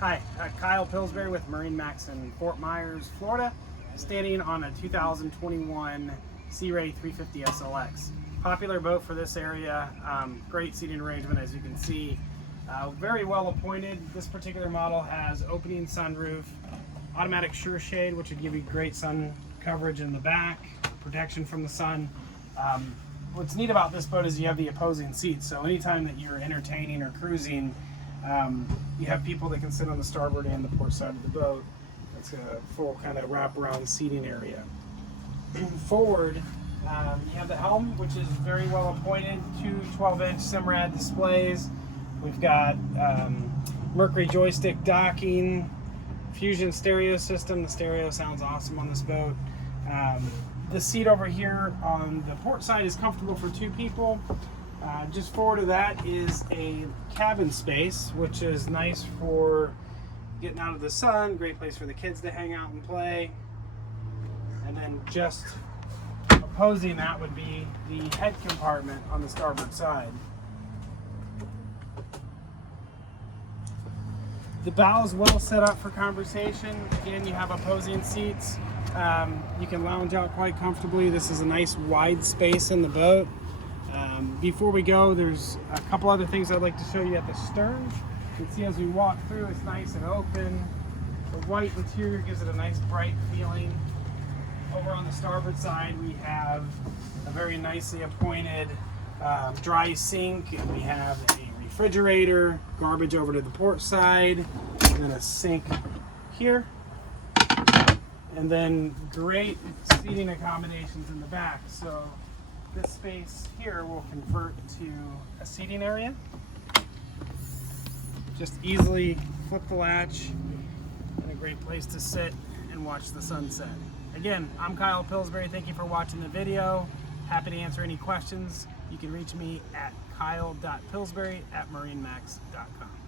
Hi, Kyle Pillsbury with MarineMax in Fort Myers, Florida, standing on a 2021 Sea Ray 350 SLX. Popular boat for this area, great seating arrangement as you can see. Very well appointed. This particular model has opening sunroof, automatic sure shade, which would give you great sun coverage in the back, protection from the sun. What's neat about this boat is you have the opposing seats, so anytime that you're entertaining or cruising, you have people that can sit on the starboard and the port side of the boat. It's a full kind of wraparound seating area. Forward, you have the helm, which is very well appointed, two 12-inch Simrad displays. We've got Mercury joystick docking, Fusion stereo system. The stereo sounds awesome on this boat. The seat over here on the port side is comfortable for two people. Just forward of that is a cabin space, which is nice for getting out of the sun, great place for the kids to hang out and play. And then just opposing that would be the head compartment on the starboard side. The bow is well set up for conversation. Again, you have opposing seats. You can lounge out quite comfortably. This is a nice wide space in the boat. Before we go, there's a couple other things I'd like to show you at the stern. You can see as we walk through, it's nice and open. The white interior gives it a nice bright feeling. Over on the starboard side, we have a very nicely appointed dry sink, and we have a refrigerator, garbage over to the port side, and then a sink here. And then great seating accommodations in the back. So this space here will convert to a seating area. Just easily flip the latch, and a great place to sit and watch the sunset. Again, I'm Kyle Pillsbury. Thank you for watching the video. Happy to answer any questions. You can reach me at kyle.pillsbury@marinemax.com.